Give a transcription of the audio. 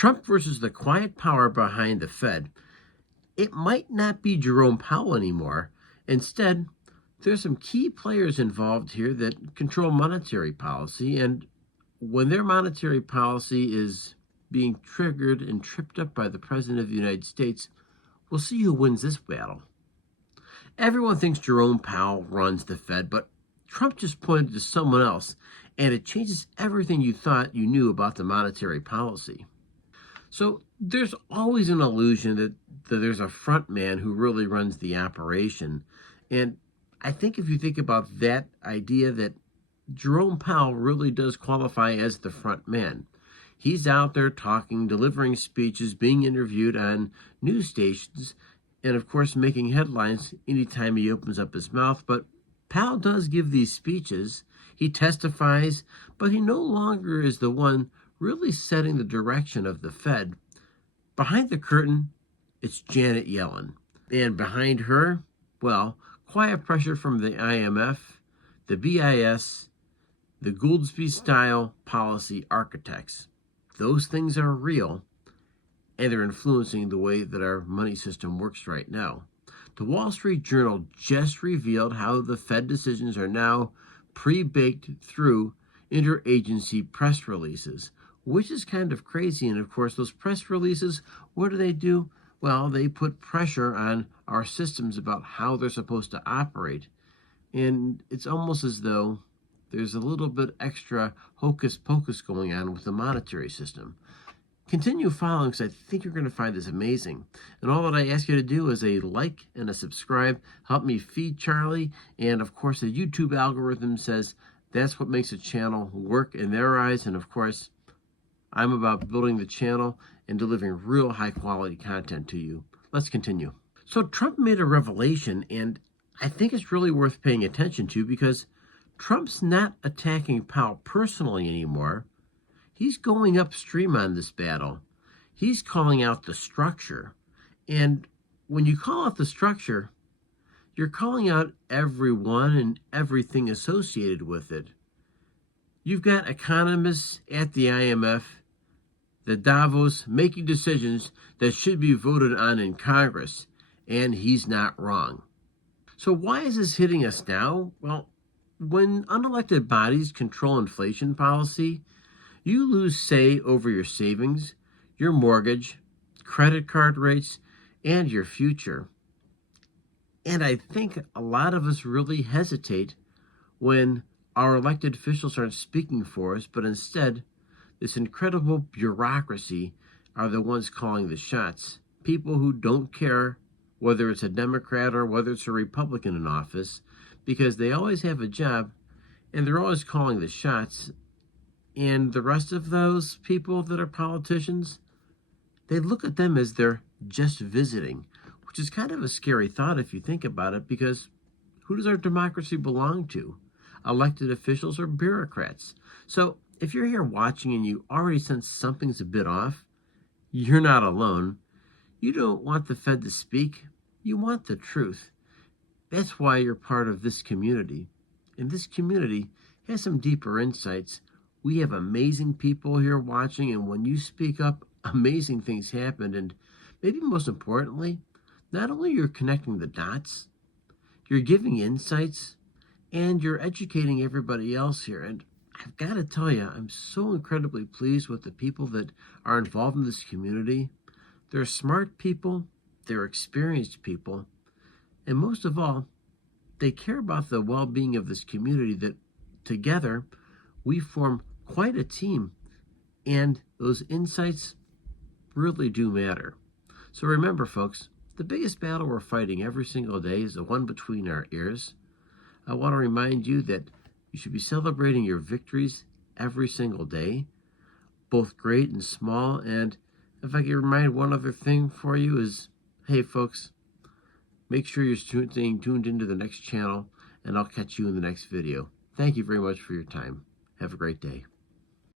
Trump versus the quiet power behind the Fed. It might not be Jerome Powell anymore. Instead, there's some key players involved here that control monetary policy, and when their monetary policy is being triggered and tripped up by the President of the United States, we'll see who wins this battle. Everyone thinks Jerome Powell runs the Fed, but Trump just pointed to someone else, and it changes everything you thought you knew about the monetary policy. So there's always an illusion that there's a front man who really runs the operation. And I think if you think about that idea, that Jerome Powell really does qualify as the front man. He's out there talking, delivering speeches, being interviewed on news stations, and of course making headlines anytime he opens up his mouth. But Powell does give these speeches, he testifies, but he no longer is the one really setting the direction of the Fed. Behind the curtain, it's Janet Yellen. And behind her, well, quiet pressure from the IMF, the BIS, the Goolsbee-style policy architects. Those things are real, and they're influencing the way that our money system works right now. The Wall Street Journal just revealed how the Fed decisions are now pre-baked through interagency press releases, which is kind of crazy. And of course, those press releases, what do? Well, they put pressure on our systems about how they're supposed to operate. And it's almost as though there's a little bit extra hocus pocus going on with the monetary system. Continue following, because I think you're going to find this amazing. And all that I ask you to do is a like and a subscribe. Help me feed Charlie. And of course, the YouTube algorithm says that's what makes a channel work in their eyes. And of course, I'm about building the channel and delivering real high quality content to you. Let's continue. So Trump made a revelation, and I think it's really worth paying attention to, because Trump's not attacking Powell personally anymore. He's going upstream on this battle. He's calling out the structure. And when you call out the structure, you're calling out everyone and everything associated with it. You've got economists at the IMF, the Davos, making decisions that should be voted on in Congress, and he's not wrong. So why is this hitting us now? Well, when unelected bodies control inflation policy, you lose say over your savings, your mortgage, credit card rates, and your future. And I think a lot of us really hesitate when our elected officials aren't speaking for us, but instead, this incredible bureaucracy are the ones calling the shots. People who don't care whether it's a Democrat or whether it's a Republican in office, because they always have a job and they're always calling the shots. And the rest of those people that are politicians, they look at them as they're just visiting, which is kind of a scary thought if you think about it, because who does our democracy belong to? Elected officials or bureaucrats? So if you're here watching and you already sense something's a bit off, you're not alone. You don't want the Fed to speak. You want the truth. That's why you're part of this community. And this community has some deeper insights. We have amazing people here watching, and when you speak up, amazing things happen. And maybe most importantly, not only you're connecting the dots, you're giving insights, and you're educating everybody else here. And I've got to tell you, I'm so incredibly pleased with the people that are involved in this community. They're smart people, they're experienced people, and most of all, they care about the well-being of this community, that together we form quite a team, and those insights really do matter. So remember, folks, the biggest battle we're fighting every single day is the one between our ears. I want to remind you that you should be celebrating your victories every single day, both great and small. And if I can remind one other thing for you is, hey folks, make sure you're staying tuned into the next channel, and I'll catch you in the next video. Thank you very much for your time. Have a great day.